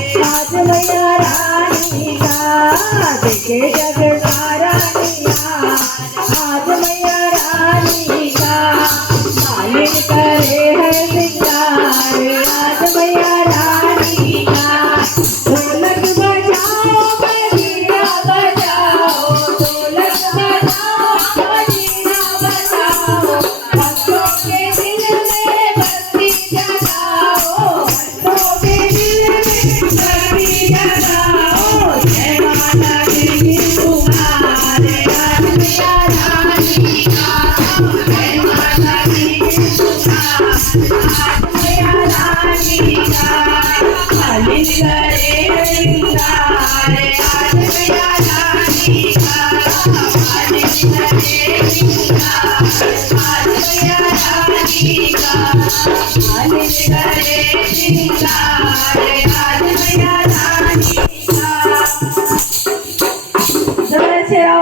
आज मैया रानी का देखे जग सारा निहार। आज मैया रानी का मालिक करे है सिंगार। आज मैया रानी का ढोलक बजाओ मजीरा बजाओ, ढोलक बजाओ मजीरा बजाओ, भक्तों के दिल में बत्ती जगाओ, भक्तों के दिल में बत्ती जगाओ। जय माता दी की पुकार। आज मैया रानी का जय माता दी की पुकार। आज मैया रानी का मालिक